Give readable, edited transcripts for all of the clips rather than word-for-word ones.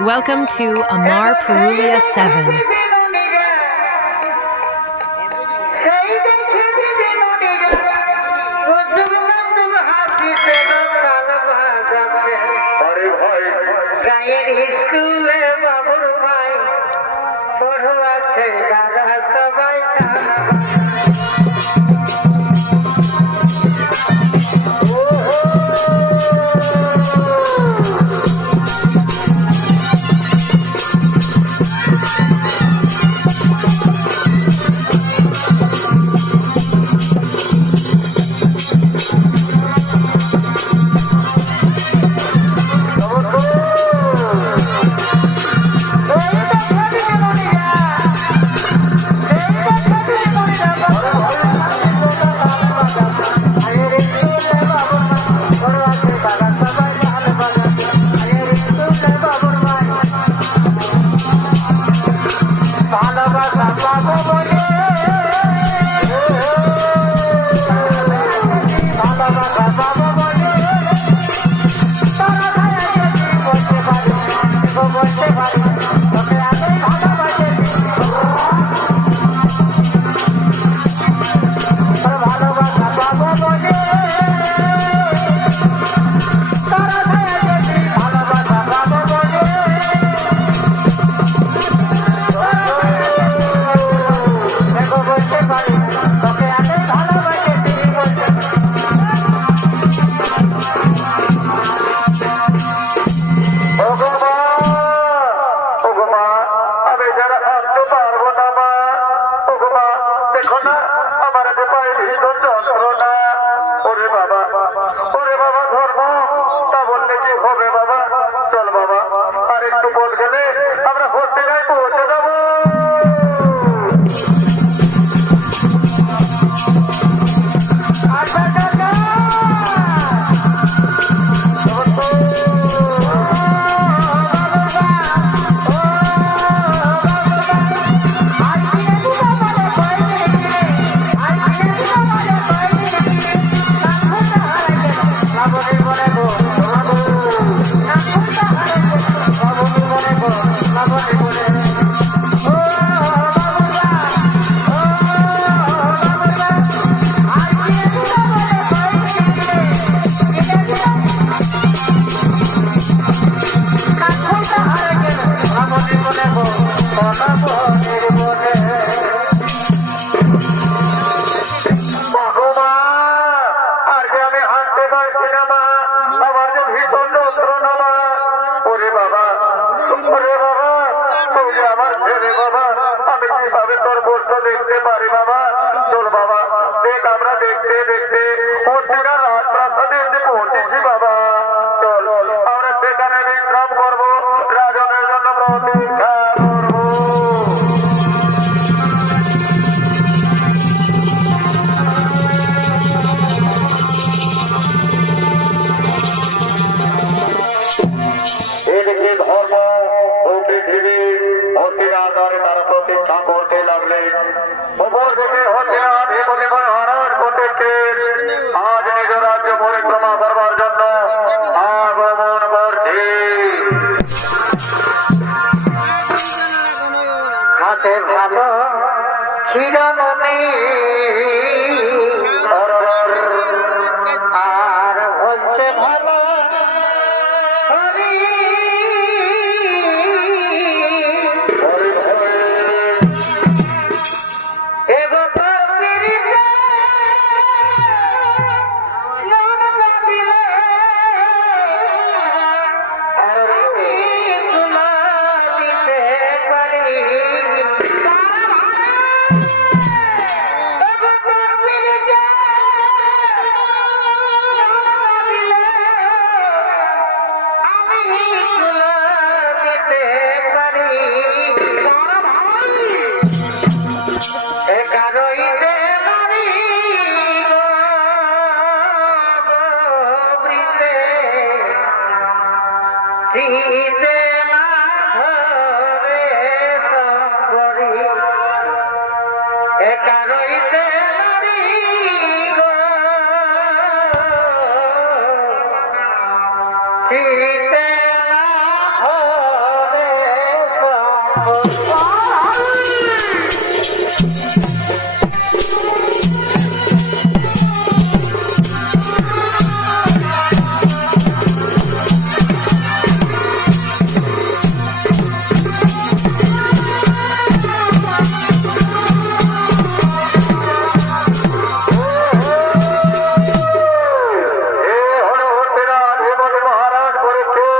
Welcome to Amar Purulia 7. রইতে চিতে না ধরে সম্বরি একা রইতে নারী গো চিতে না ধরে মহারাজ বলেছে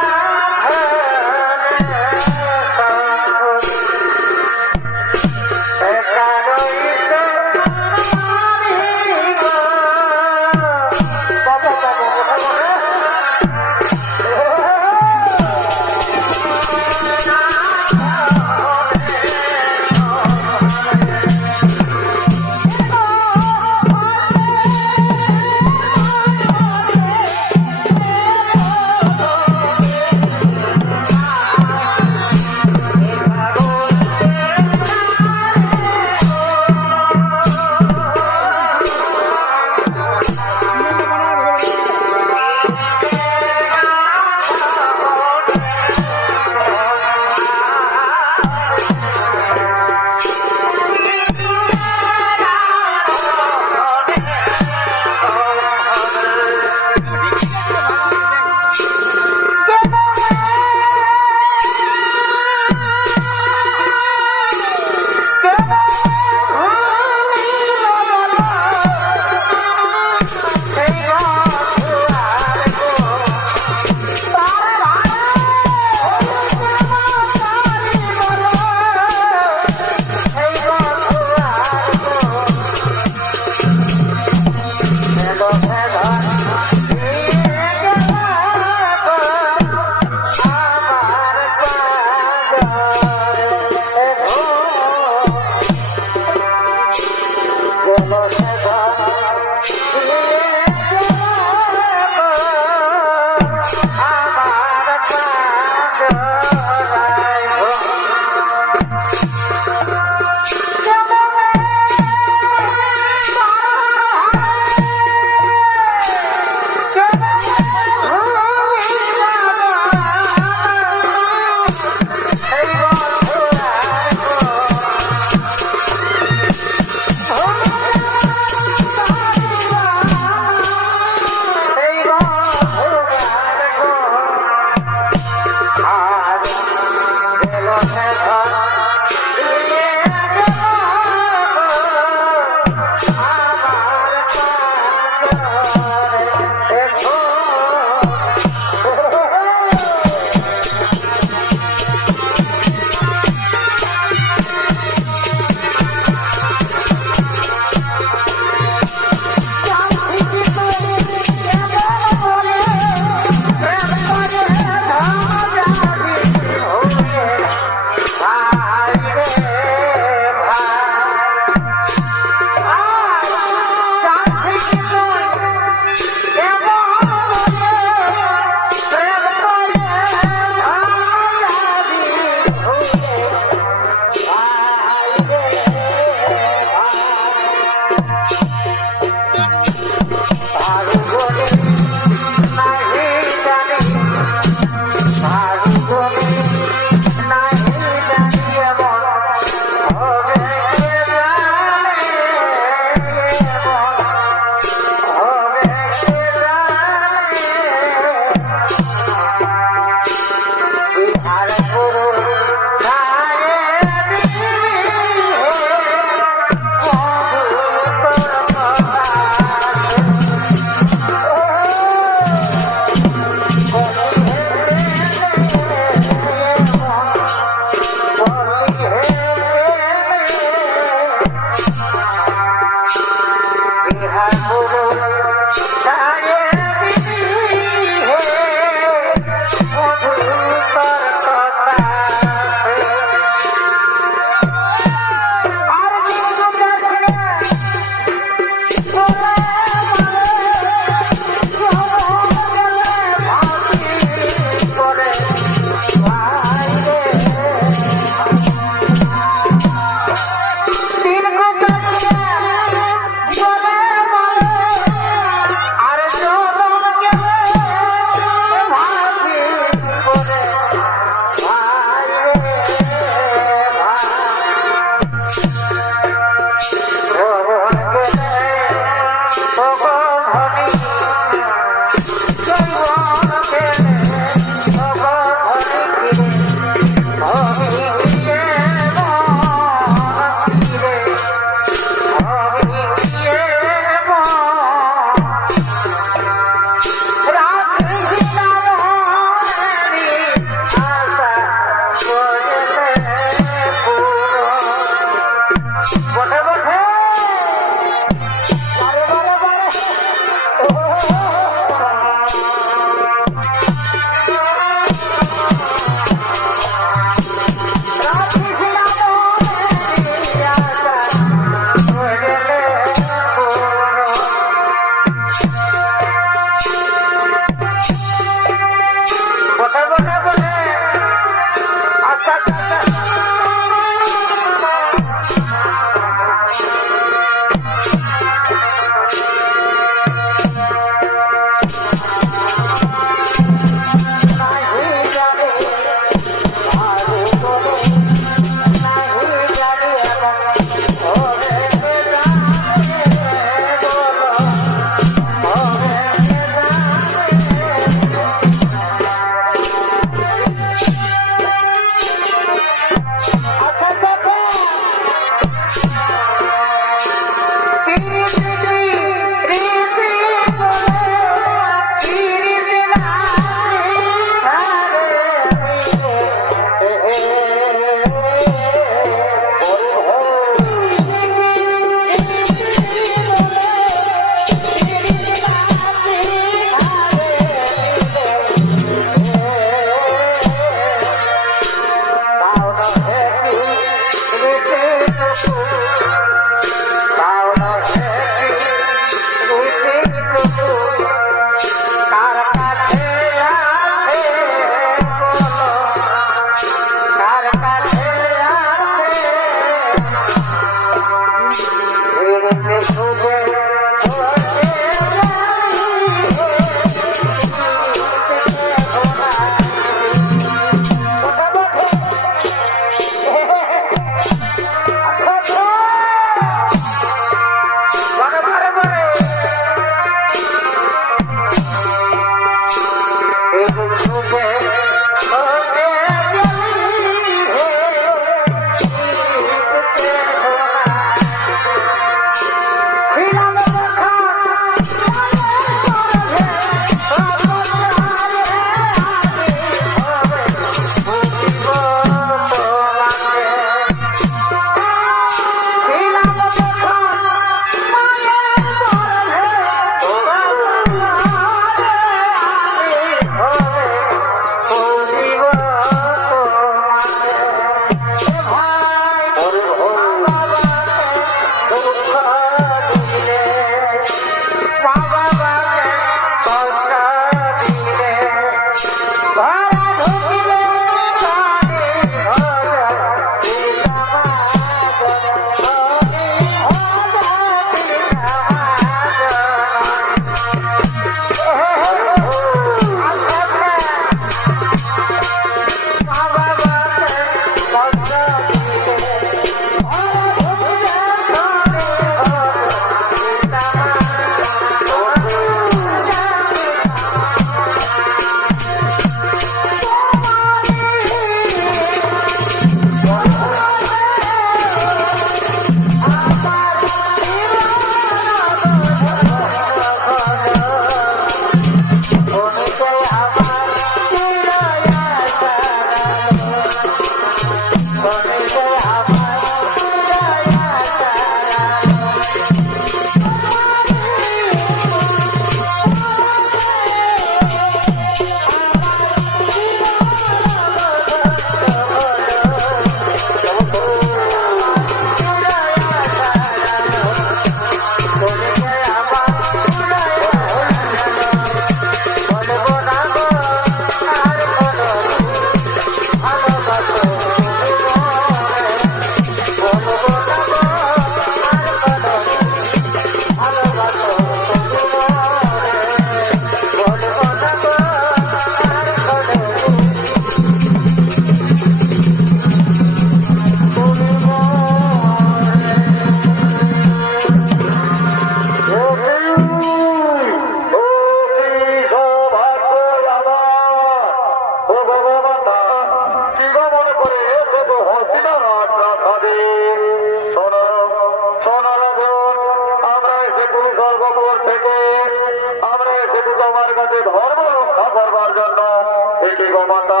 বলছি গো মাতা,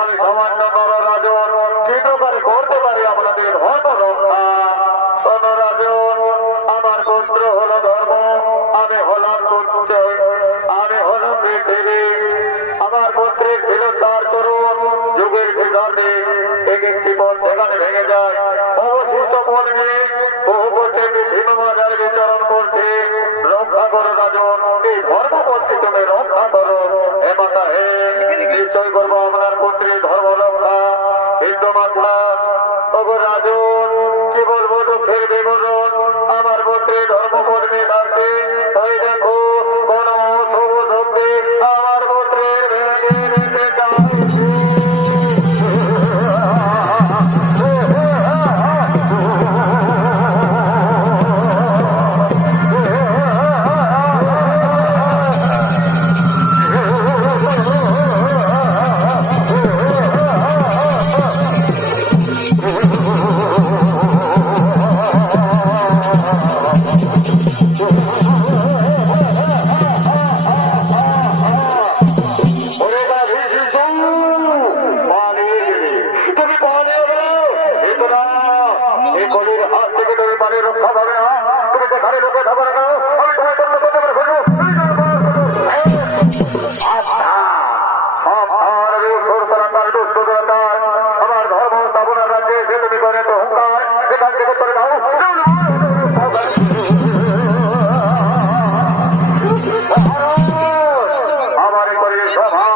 আমি সামান্য নররাজন কি প্রকার করতে পারি আপনাদের ধর্ম রক্ষা? নররাজন, আমার গোত্র হলো ধর্ম, আমি হলাম তুচ্ছ, আমি হলাম পৃথিবী। আমার গোত্রের ছিল 4 তরুণ, যুগের ভিতরে একটি পথ সেখানে ভেঙে যায়, অবশিষ্ট পথ নিয়ে বহু গোত্রে বিভিন্ন বাজারে বিচরণ করছে। রক্ষা করো রাজন, এই ধর্মপথটি তুমি রক্ষা করো। হে মাতা, হে নিশ্চয় করবো আপনার পুত্রীর ধর্ম রক্ষা। হিন্দু মাতা, ওগো রাজন, কি বলবো দুঃখের বিবরণ, আমার পুত্রীর ধর্ম কর্মী থাকবে। ওই দেখো কোন শুভ শক্তি আমার পুত্রের ভেঙে রেখে যাচ্ছে। আমার ধর্ম স্থাপনার রাজ্যে সে তুমি করে তো হুঙ্কার, এখান থেকে করে দাও। আমার এই করে সভা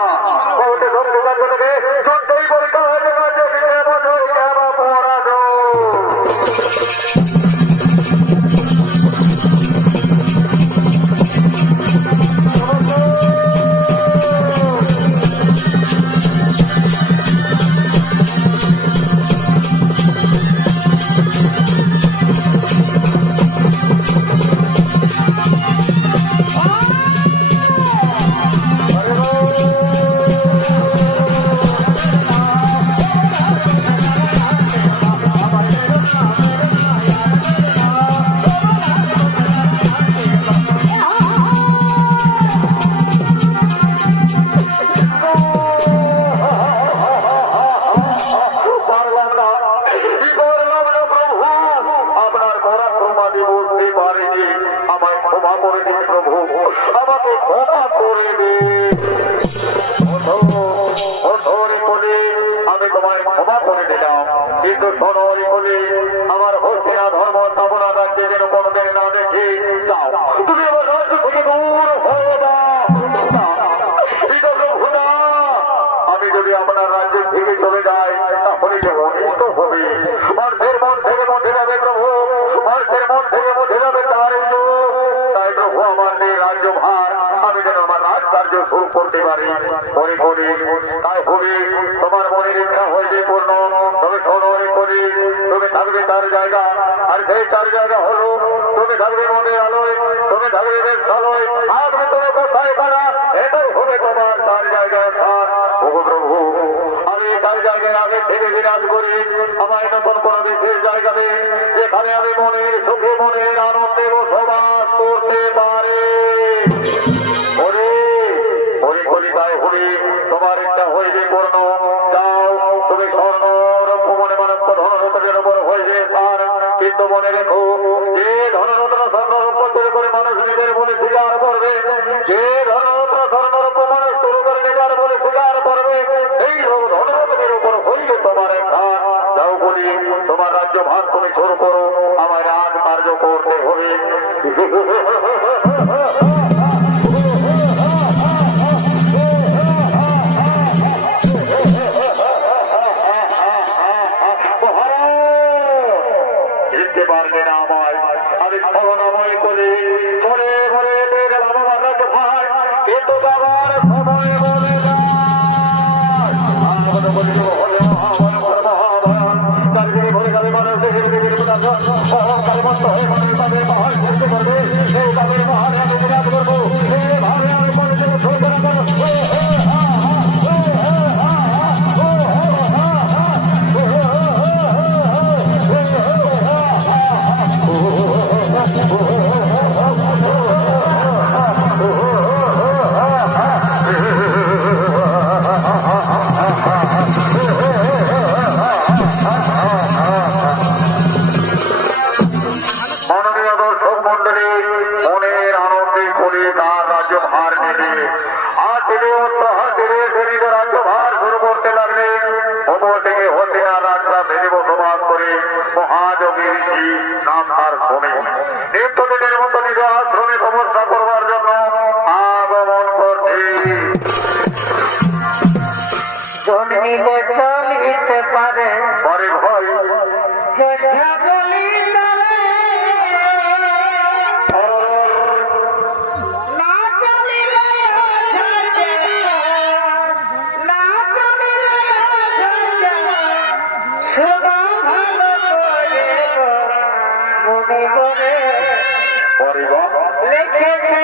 বহুতে ধর্ম কার্যকে যুদ্ধই পরীক্ষা হয়ে কিন্তু সোনরি বলে আমার হচ্ছে না ধর্ম স্থাপনা রাজ্যে যেন কোনোদিন না দেখি যাও, তুমি আমার রাজ্য থেকে দূর হয়ে যাও। আমি যদি আপনার রাজ্য থেকে চলে যাই তাহলে যে অনিষ্ট হবে, মানুষের মন থেকে মধ্যে যাবে প্রভু, মানুষের মন থেকে মধ্যে যাবে তার তাই প্রভু আমার এই রাজ্য ভার আমি যেন আমার রাজকার্য শুরু করতে পারি। মনে করি তাই হবে তোমার মনের ইচ্ছা হয়েছে পূর্ণ। তবে সোনরি করি তুমি থাকবে 4 জায়গা, আর সেই 4 জায়গা হলো তুমি থাকবে মনের আলোয়, তুমি থাকবে বেশ আলোয়, আর তুমি কোথায় পারা, এটাই হবে তোমার 4 জায়গায় থাক। ওগো প্রভু, আমি 4 জায়গায় আগে থেকে বিরাজ করি, আমায় নতুন কোনো বিশেষ জায়গা নেই যেখানে আমি মনের সুখে মনের আনন্দে বসবাস করতে পারি। কলিতায় হরি তোমার ইচ্ছা হইবে পূর্ণ। যাও, তুমি স্বর্ণ রৌপ্য মনে মানব ধনরত্নের উপর হইবে আর, কিন্তু মনে রেখো যে ধনরত্ন স্বর্ণ রৌপ্য তৈরি করে মানুষ নিজের বলে স্বীকার করবে, যে ধনরত্ন স্বর্ণ রৌপ্য মানুষ তৈরি করে নিজের বলে স্বীকার করবে, এই ধনরত্নের উপর হইলে তোমার ভার। যাও বলি তোমার রাজ্য ভার তুমি শুরু করো, আমার রাজ কার্য করতে হবে। আমি করুণাময় করি ঘরে ঘরে বাবা রাজ ভাই, কিন্তু বাবার সময় বলে ভরে যাবে মানুষ হয়ে মানুষ তাদের মহান করতে পারবে, সেই তাদের মহান আমি বিরাজ করবো। ভাবে আমি মানুষের হলে নিত্যদিনের মতো নিজ আশ্রমে তপস্যা করবার জন্য আগমন করছি। জন্মিলে চলিতে পারে পরে ভাই যোদ্ধা বলি না চলিলে না চলিলে সেবা ভালো করে মনে করে পরে লিখেছে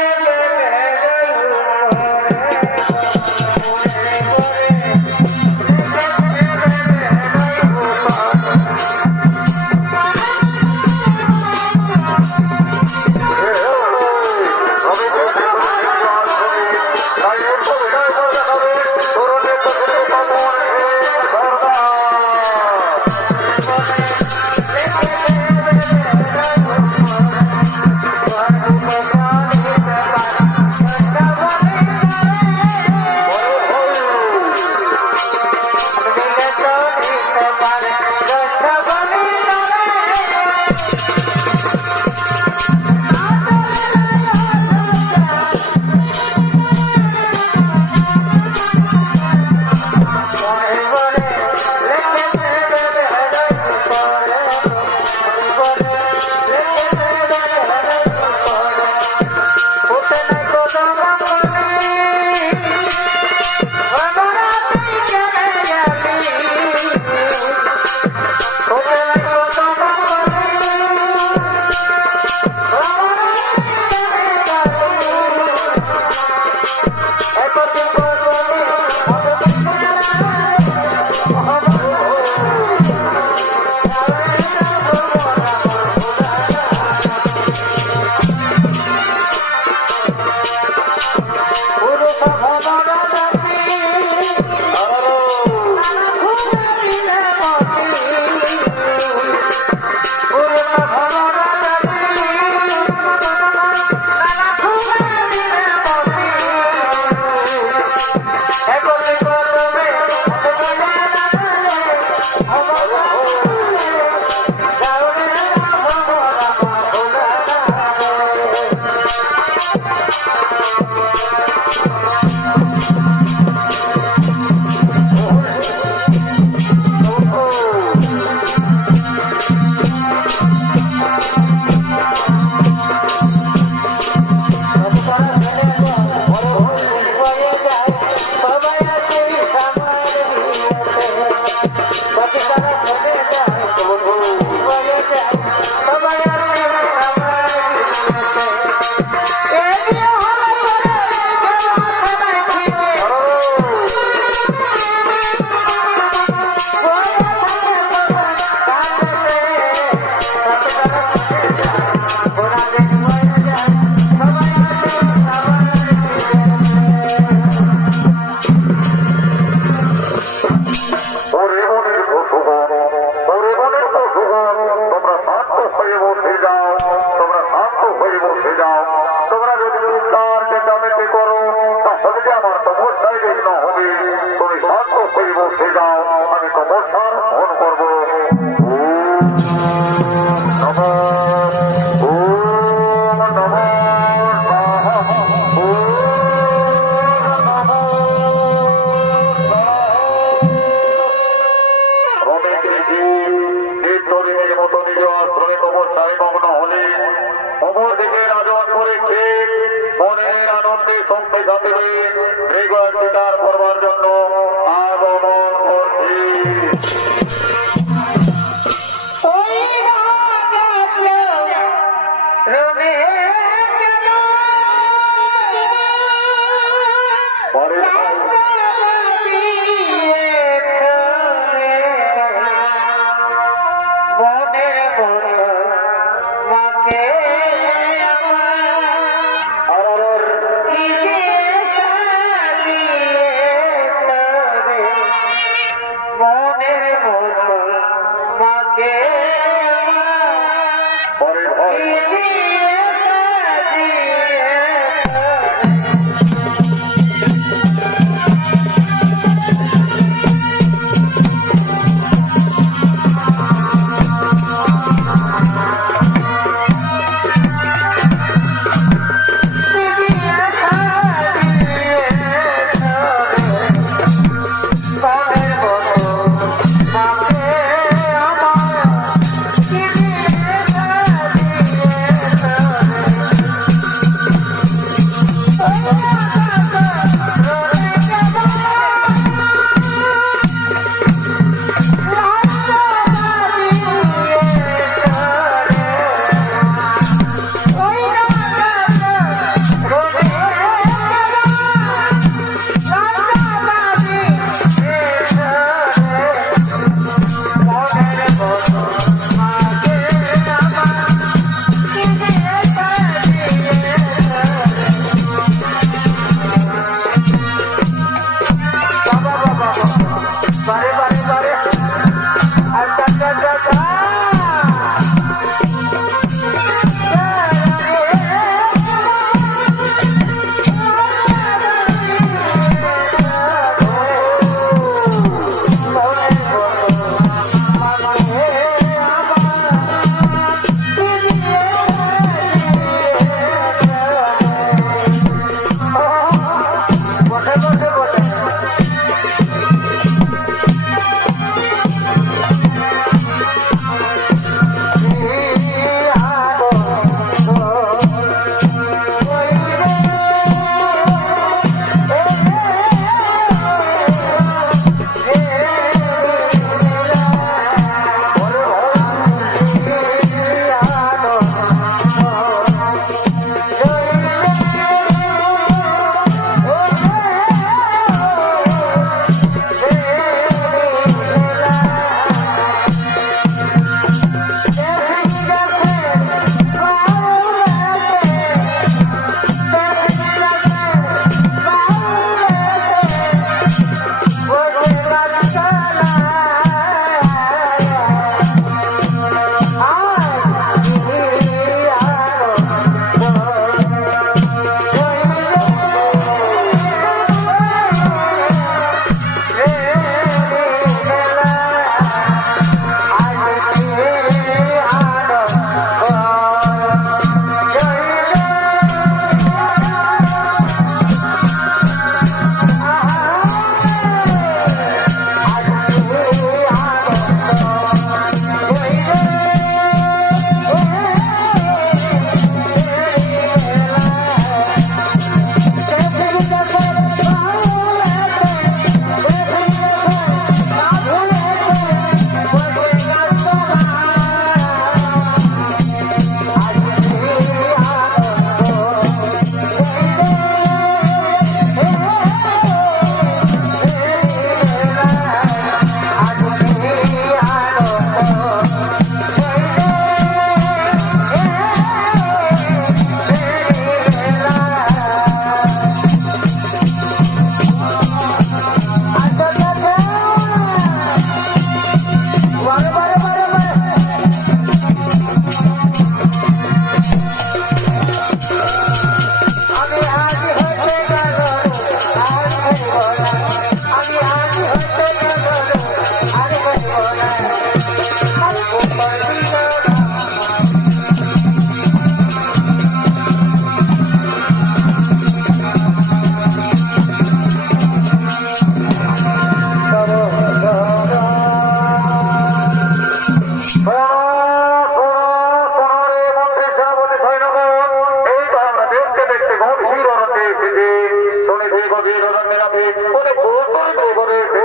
নামে অনেক বছর করেছে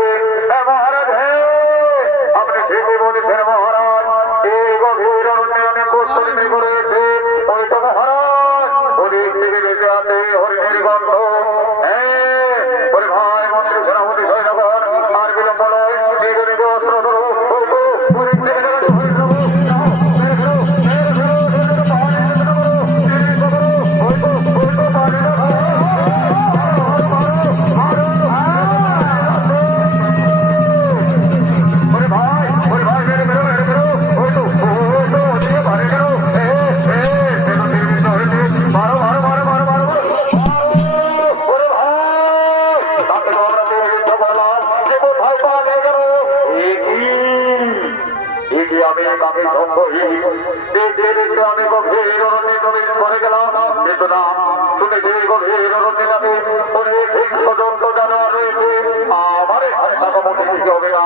মহারাজ আপনি ঠিকই বলেছেন মহারাজ এই গভীর অরণ্যে অনেক বছর করেছে ওই তো মহারাজ ওদিক থেকে বেঁচে আছে হরিণের গন্ধ ওরে ভাই মন্ত্রী সেনাপতি সৈন্যগণ আর বিলম্ব নয় নিজ নিজ অস্ত্র ধরো ওই তো ওদিক থেকে বেঁচে হরিণ আমি গভীর অরণ্যে প্রবেশ করে গেলাম কিন্তু না শুনেছি গভীর অরণ্যে নামে অনেক হিংস্র জন্তু জানোয়ার রয়েছে আমার এখানে থাকা মনে দিতে হবে না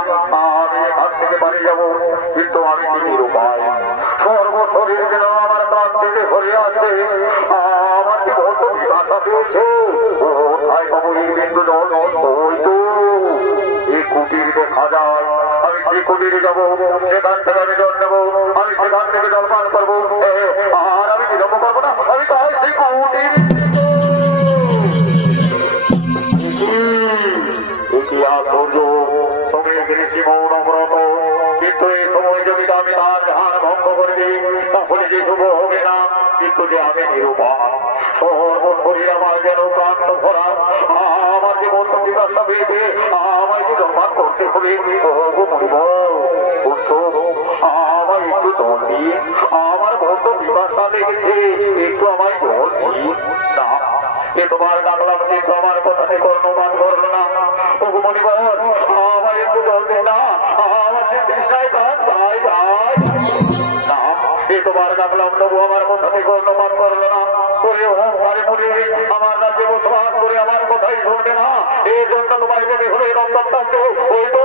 আমি এখান থেকে বাড়ি যাবো কিন্তু আমি নিজের উপায় সর্বশরীর যেন আমার প্রাণ থেকে ভরে আছে আমার কি বলতো ভাষা পেয়েছে কোথায় পাবো এই বিন্দু জল ওই তো এই কুটির দেখা যায় আমি সেই কুটিরে যাবো সেখান থেকে আমি জল নেবো আমি সেখান থেকে জল পান করবো আর আমি বিলম্ব করবো না আমি তাই সেই কুটির কিন্তু এই সময় যদি আমি তার ধ্যান ভঙ্গ করে দিই তাহলে যে শুভ হবে না কিন্তু যে আমি নিরুপায় সর্বোপরি আমার যেন প্রান্ত ভরা আমার যে মত বিকাশটা পেয়েছে আমায় যে জন্মান করতে হবে আমার একটু জল দিয়ে আমার মত বিকাশটা লেগেছে একটু আমায় জল দিই না এ তোমার ডাকলাম কিন্তু আমার কথাতে কর্ণপাত করলো না ওগো মণিবর আমার একটু জল দিন না আমার যে তৃষ্ণায় গান গাই গাই না এ তোমার ডাকলাম তবু আমার কথাতে কর্ণপাত করলো না করে আরে মনে আমার রাজ্যে বসবাস করে আমার কথাই শুনবে না এই জন্য তোমায় যদি হলে রক্তান্ত ওই তো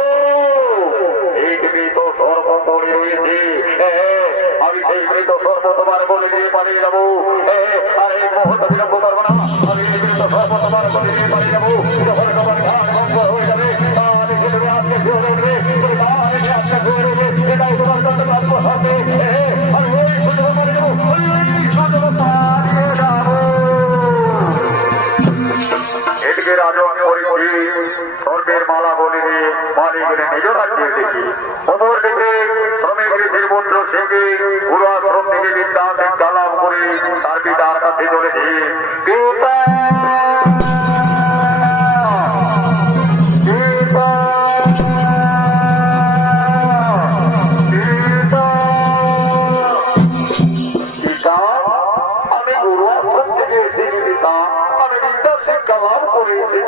এই মৃত সর্ব পড়ে রয়েছে আমি সেই মৃত সর্ব তোমার বলে দিয়ে পালিয়ে যাবো আর এই মুহূর্ত বিলম্ব করবো না আমি মৃত সর্ব তোমার বলে দিয়ে পালিয়ে যাবো যখন তোমার ধ্যান ভঙ্গ হয়ে যাবে তাহলে সেখানে আজকে শুয়ে উঠবে আজকে শুয়ে উঠবে এটাই তোমার জন্য গল্প হবে আমি ওই শুনবো পালিয়ে যাবো পালিয়ে যাবো এদিকে রাজন পরিপরি স্বর্গের মালা বলে দিয়ে মালিকের নিজ রাজ্যে দেখি অপর দিকে শ্রমিক ঋষির পুত্র সিংহে পুরো আশ্রম থেকে বিদ্যা শিক্ষা লাভ করে তার পিতার কাছে চলেছে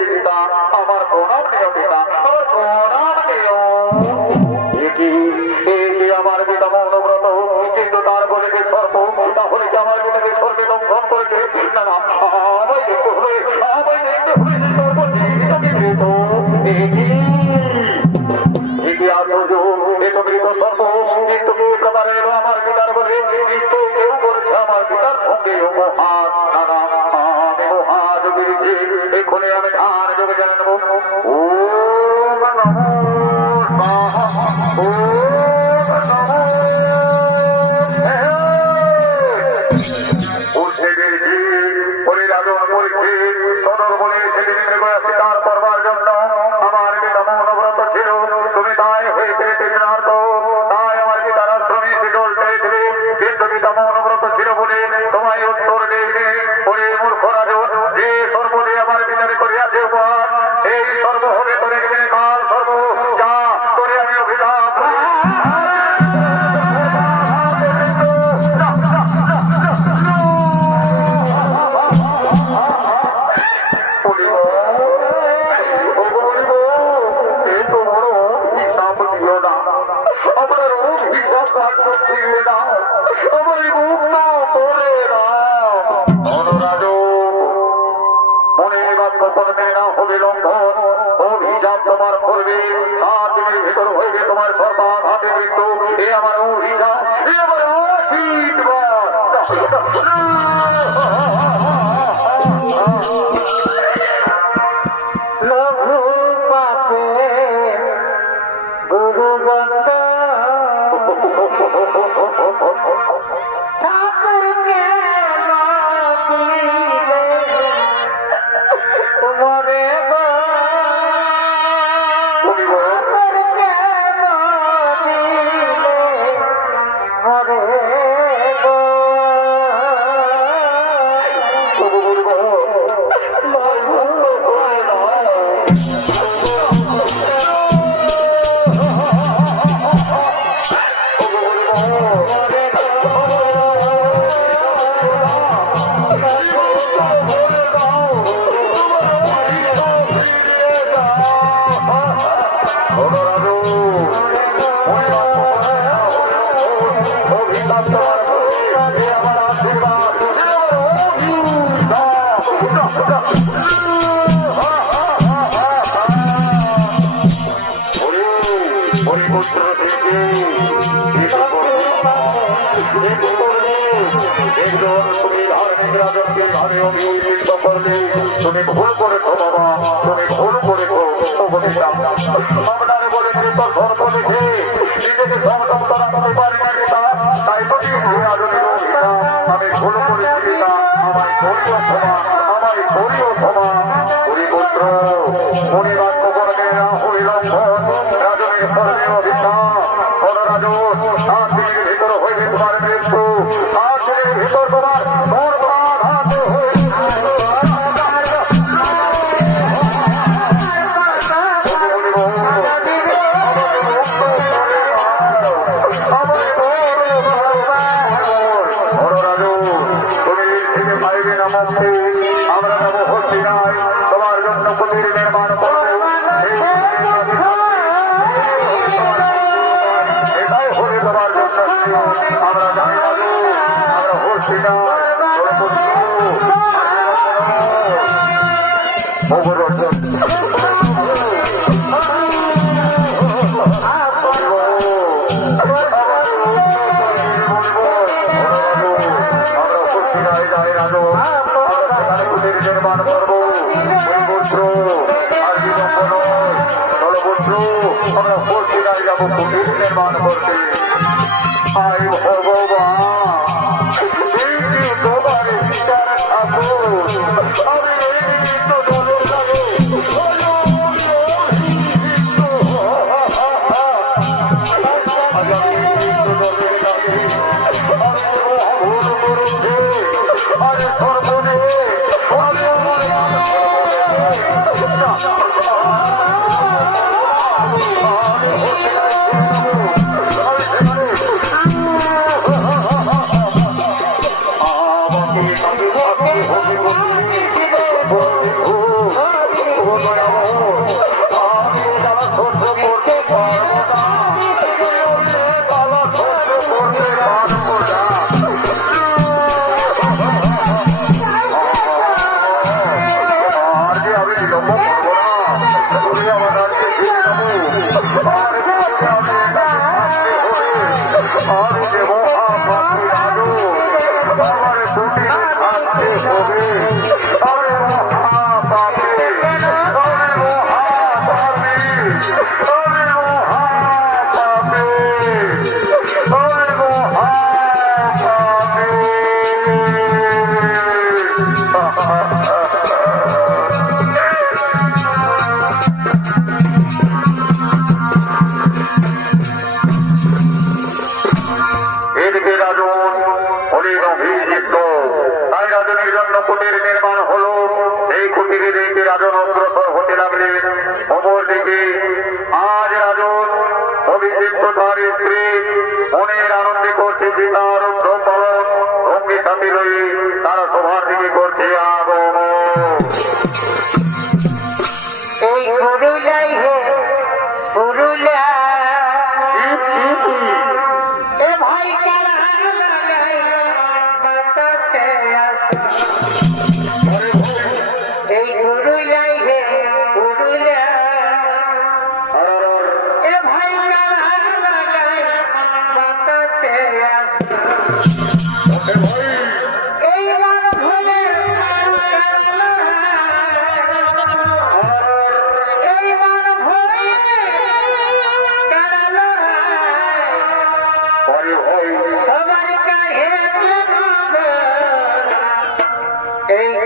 পিতা আমার প্রণাম নিয় পিতা আমার প্রণাম নিয় আমার পিতা মৌনব্রত কিন্তু তার বলে যে সর্প তাহলে কি আমার পিতাকে সর্বে লঙ্ঘন করেছে না না আমায় দেখতে হবে আমায় দেখতে হবে যে সর্ব জীবিতকে মৃত মৃত সর্ব কিন্তু কি প্রকারে আমার পিতার বলে মৃত্যু কেউ করেছে আমার পিতার সঙ্গে মহান না না আমি মহান এক্ষুনি আমি ধান যোগে জানাবো ও তার করবার জন্য আমার পিতা মৌনব্রত ছিল তুমি তাই হয়েছে তৃষ্ণার্ত তাই আমার পিতার আশ্রমে জল চাইছিলে কিন্তু পিতা মৌনব্রত ছিল বলে তোমায় উত্তর দেয়নি ওরে মূর্খ রাজন যে সর্ব দিয়ে আমার পিতারে করিয়াছে উপহার এই সর্ব হবে করে কাল সর্ব যা করে আমি অভিধান তোমার সর্বাঘাতে মৃত্যু এ আমার অভিযান এ আমার আশীর্বাদ হরিপুত্র থেকে একজন তুমি ধার্মিক রাজনকে ভাবে অভিহিত করলে তুমি ভুল করেছো বাবা, তুমি ভুল করেছো। আপনারে বলে কৃত ধর্ম দেখে নিজেকে সমতন্ত রাখতে পারি না পিতা, তাই তো আমি ভুল করেছি পিতা, আমায় করিও ক্ষমা, আমায় করিও ক্ষমা। হরিপুত্র হরিবাক্য করবে না হরিলঙ্ঘন রাজনের স্মরণীয় অভিশাপ। রাজন 7 দিনের ভিতর হইবে তোমার মৃত্যু, 7 দিনের ভিতর তোমার বরবাদ হয়ে আমরা যাবো হচ্ছি নাই, তোমার জন্য কুটির নির্মাণ করবো। এটাই হলে তোমার জন্য আমরা জানি না, আমরা হচ্ছি না অবরঞ্জন। নির্মাণ করবো পুত্র আর জীবন জলপুত্র, আমরা পশ্চিমায় যাবো কুটির নির্মাণ করতে। আই ভগবান তোমার বিচার ঠাকুর, আমি এই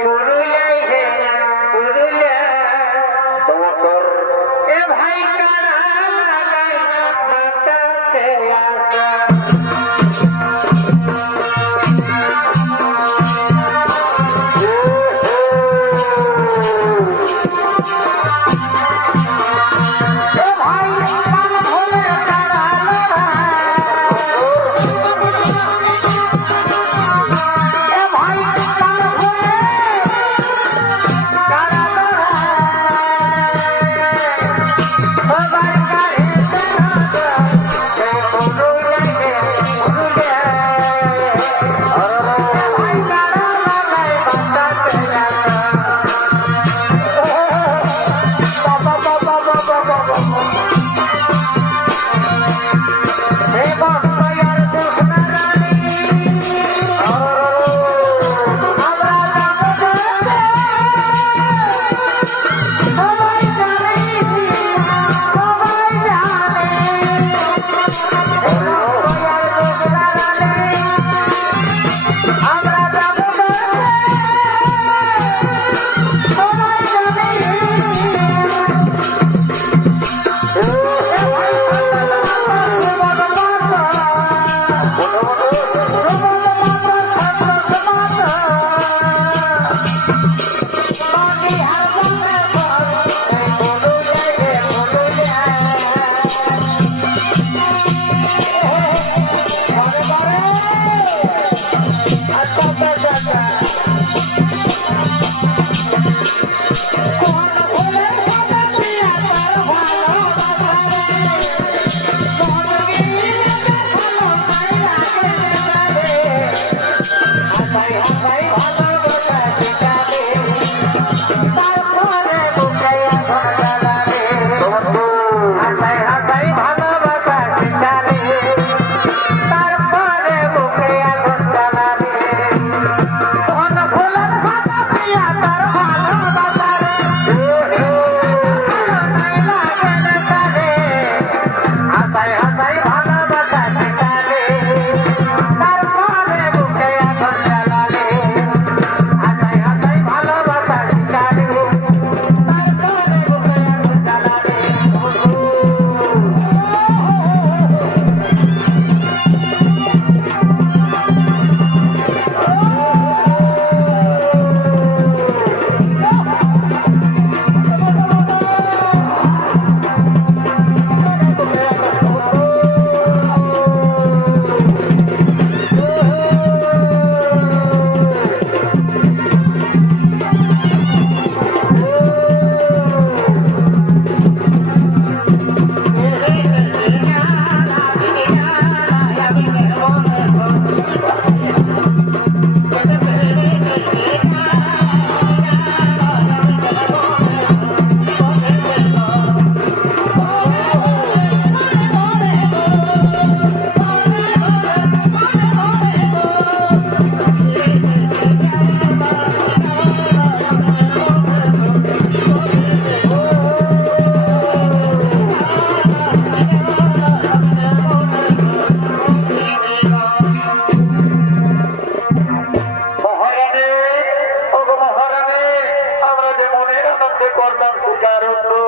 করলাম শিকার হতো,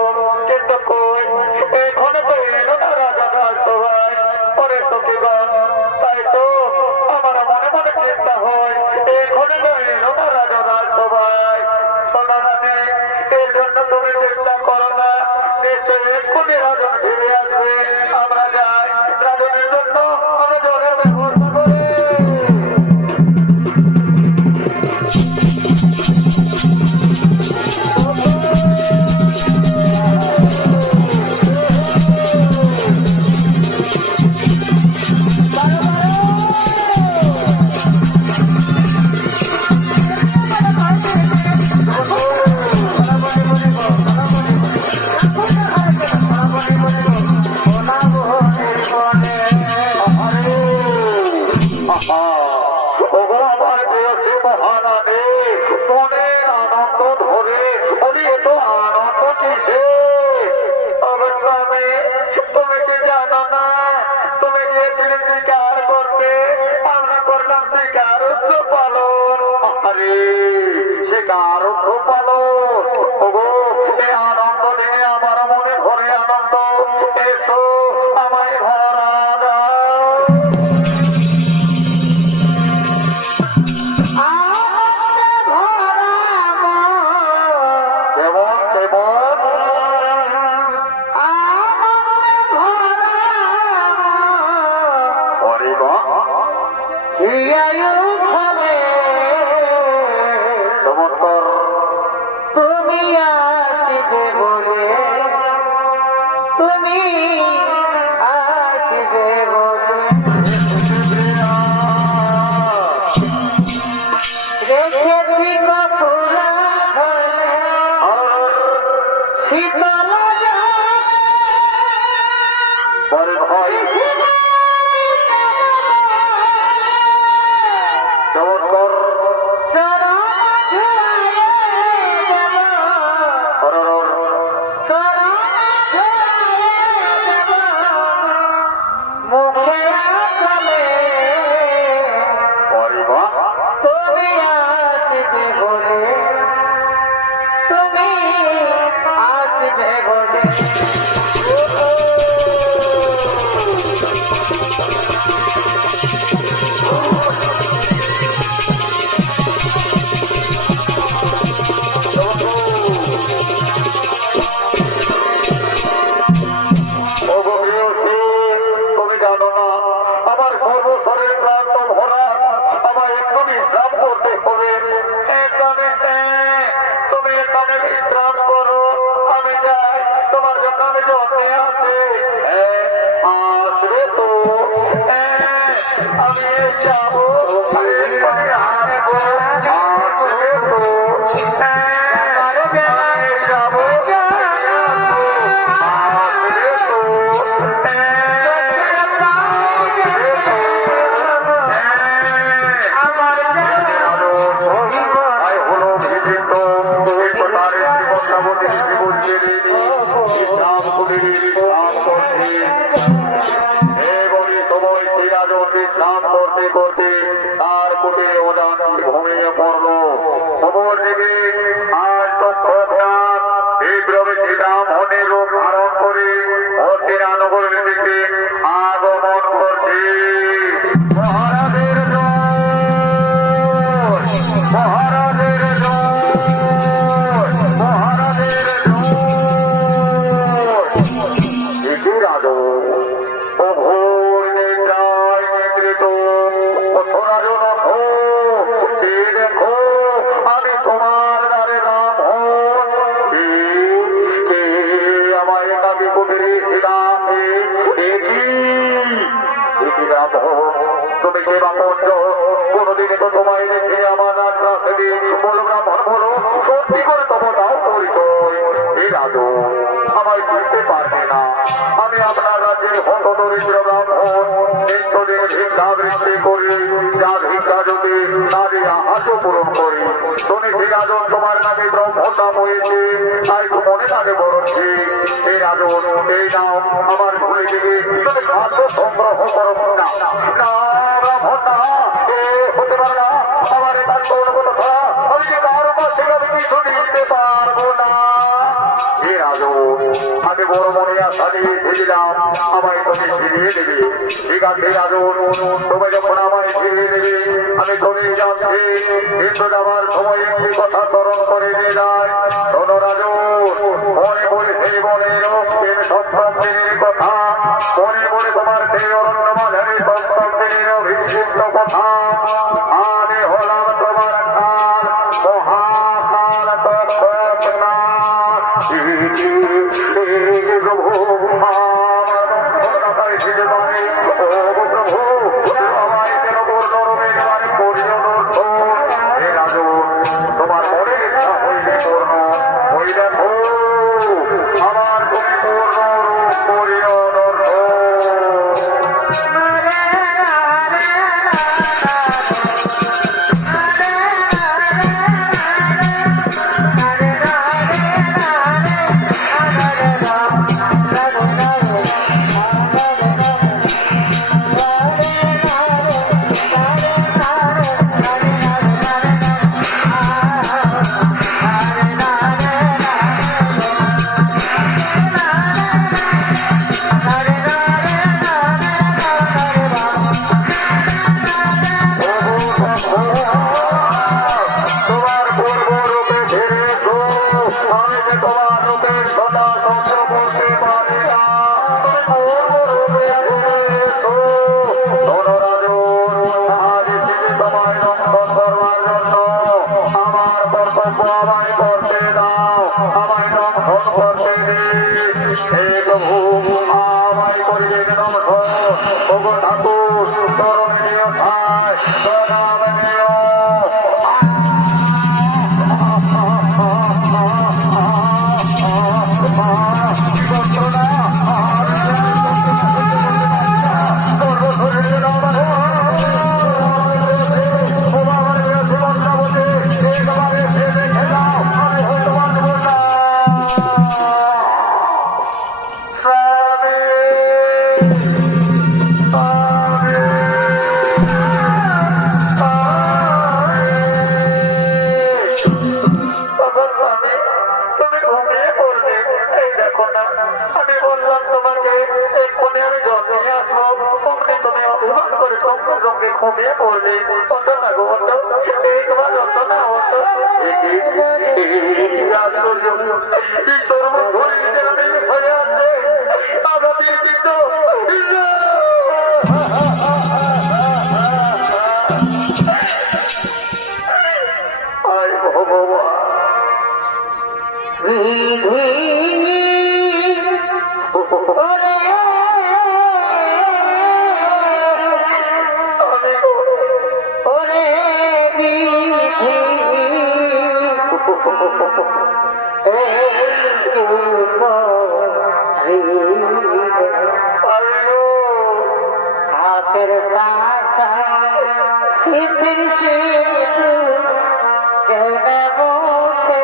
কিন্তু কই এখনো তো এলো না রাজা রাজসভায়। পরে সখীগণ, তাই তো আমার মনে মনে চিন্তা হয়, এখনো তো এলো না রাজা রাজসভায়। সোনা রানী, এর জন্য তুমি চিন্তা করো না, নিশ্চয়ই এক্ষুনি রাজন ফিরে আসবে। আমরা যাই, রাজনের জন্য আমরা জলের ব্যবস্থা করি। ওগো আমার প্রিয়সী মহারানী, মনের আনন্দ ধরে উনি এত আনন্দ কিসে? অবশ্য তুমি কি জানো না, তুমি গিয়েছিলে শিকার করতে, আমরা করলাম শিকার পালন। আরে শিকার পালন, ওগো এই আনন্দ দেখে আমার মনে ভরে আনন্দ। এসো আমায় ভরা দাও। কেমন কেমন অরে বাহ, চমৎকার। তুমি আসবে বলে, তুমি আসবে বলে রেখেছি কপুরা হলে শীতল পরে ভাই চমৎকার। পরে বাহ, তুমি আসবে বলে, তুমি আসবে বলে তুমি জানো না আমার সর্বশরীর ক্লান্ত ভরা, আমার একটু বিশ্রাম করতে হবে। তুমি এখানে বিশ্রাম করো, আমি যাই, তোমার জন্য আমি যত্নে আছি। আসবে তো, আমি যাবো, আসবে তো, যাবো, বিশ্রাম করতে করতে তার কুটিরে উদান ঘুমিয়ে পড়লো। খবর দিকে আর তৎক্ষণাৎ বিপ্লবী সীতামণির রূপ ধারণ করে হস্তিনানগরের দিকে আগমন করছে। মহারাজের জয়, মহারাজের জয়, মহারাজের জয়। এটি রাজা অঘোর নিদ্রায় নিদ্রিত অথরাজন দেখো, আমি তোমার দ্বারে নাম কে আমায় কাকে কুটিরে ছিলামে তুমি কে বাপঞ্জ? কোনদিনে তো তোমায় দেখে আমার আত্মা থেকে বল ব্রাহ্মণ বলো, সত্যি করে তবে দাও পরিচয়। এই রাজু আমায় চিনতে পারবে না, আমি আপনার রাজ্যের হত দরিদ্র ব্রাহ্মণ, নিত্যদিন ভিক্ষাবৃত্তি করি, যা ভিক্ষা যদি তা দিয়ে আহার্য পূরণ করি। শুনেছি রাজন তোমার নামে ব্রাহ্মণ নাম হয়েছে, তাই তো মনে থাকে বরঞ্চি। এই রাজন, এই নাম আমার ভুলে গেলে তুমি খাদ্য সংগ্রহ করো না। না ব্রাহ্মণ না, এ হতে পারে না, আমার এটা কোনো কথা, আমি যে কারো কাছ থেকে আমি কিছু নিতে পারবো না। বুঝলাম আমায় তুমি ফিরিয়ে দেবে। ঠিক আছে রাজন, তুমি যখন আমায় ফিরিয়ে দেবে আমি চলে যাচ্ছি, কিন্তু যাবার সময় একটি কথা স্মরণ করে দিয়ে যায়। শোনো রাজন, মনে মনে সেই বনের রক্তিম সপ্তম দিনের কথা, মনে মনে তোমার সেই অরণ্য মাঝারি সপ্তম দিনের অভিষিক্ত কথা। আমি হলাম তোমার কাল, মহাকাল তৎক্ষণা। তোমার মনে ইচ্ছা হইলে পূর্ণ ওই দেখো আমার তুমি পূর্ণ রূপ পরিণত। তোমার পূর্ব রূপে ফিরেছো, আমি যে তোমার রূপের সদা সত্য বলতে পারি না। তুমি পূর্ব রূপে ফিরেছো। শোনো রাজন, আজ এসেছি তোমায় রক্ষণ করবার জন্য। আমার কর্তব্য আমায় করতে দাও, আমায় রক্ষণ করতে দিক আমায় করিবে ধ্বংস। ওগো ঠাকুর, চরণে নিয় ঠায়, প্রণাম নিয়। আমি বললাম তোমাকে এক্ষুনি আমি জল নিয়ে আসবো, অমনি তুমি অভিমান করে সঙ্গে সঙ্গে ঘুমিয়ে পড়লে। হতো না গো, হতো একবার হতো না, হতো হয়ে আছে আগামী কিন্তু আয় ভগবান। हाथेर साथ फिर से कहना मुझे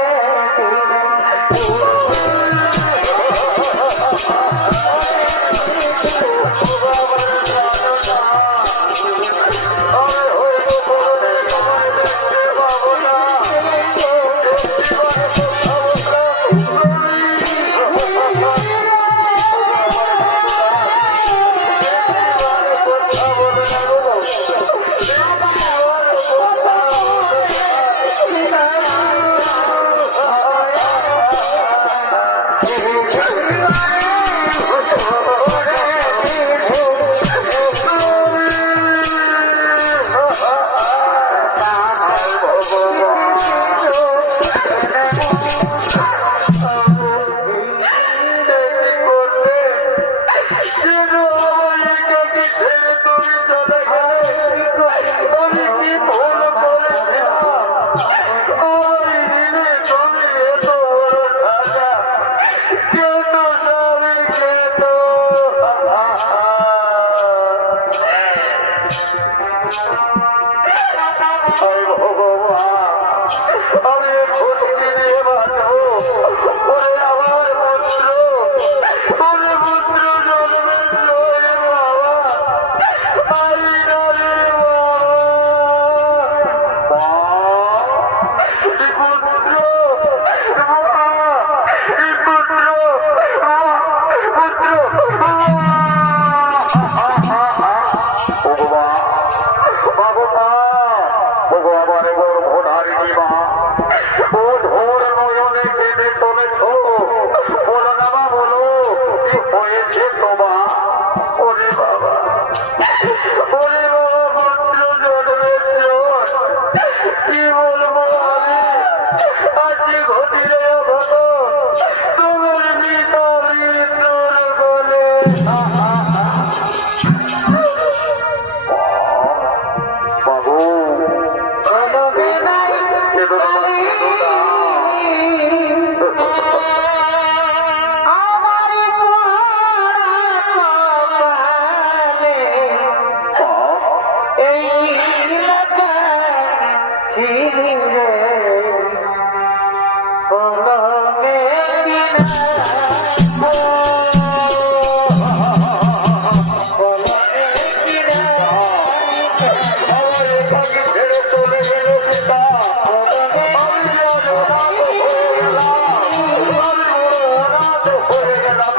পুত্র ও ধোর নয়নে কেঁদে চলেছ, বলো না মা, বলো কি হয়েছে তোমার? ওরে বাবা, ওরে বাবা, পুত্র জন্মের জোর, কি বলবো আমি, আজকে ঘটিলে হতো তোমার ভিতরে তোর বলে। বাবু বলবে নাই আমার কপালে এই লেখা ছিঁড়ে কলমে বিনা ছেড়ে চলে গেল পিতা, আমি অনাথ হয়ে গেলাম।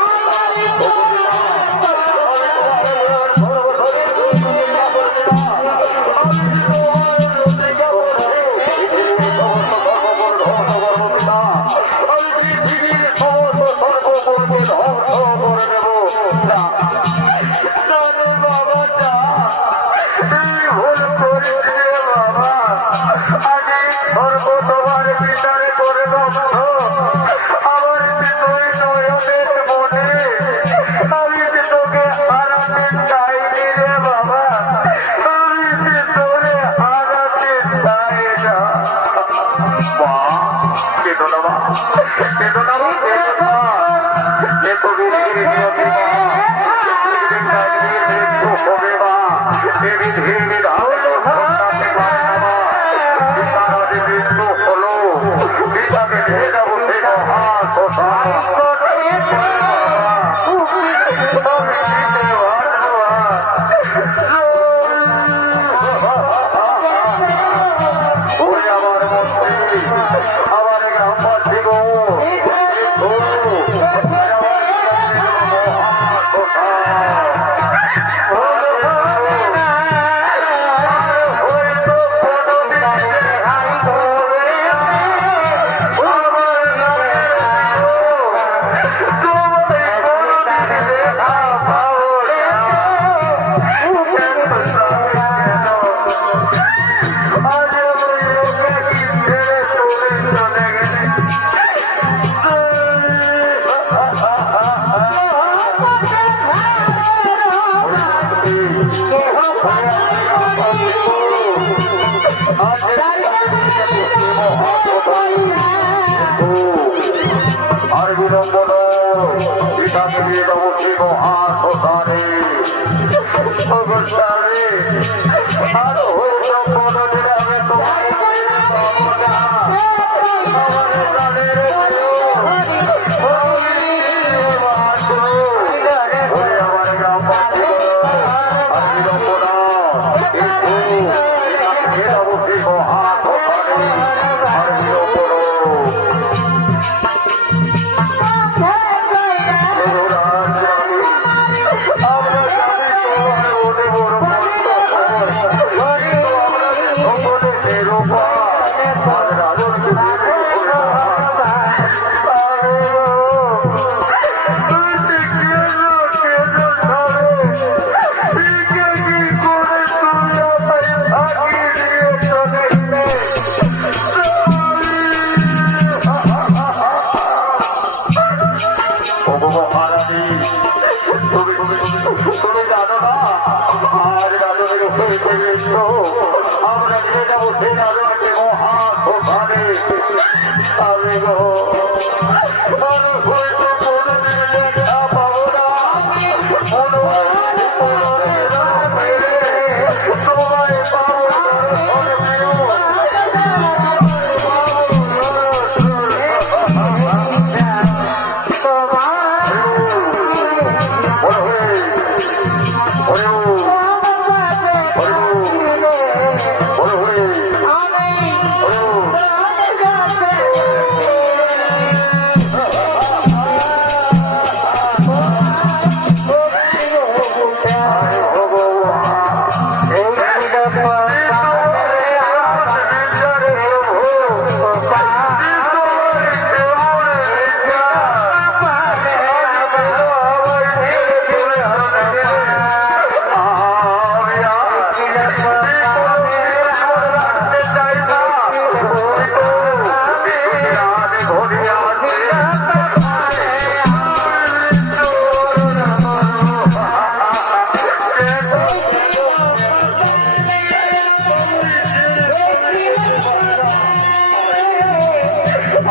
আর বিলম্ব পিতাকে দিয়ে দেবো শ্রী মহাশ্মশানে। আর হয়ে আমি তোমার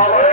হবে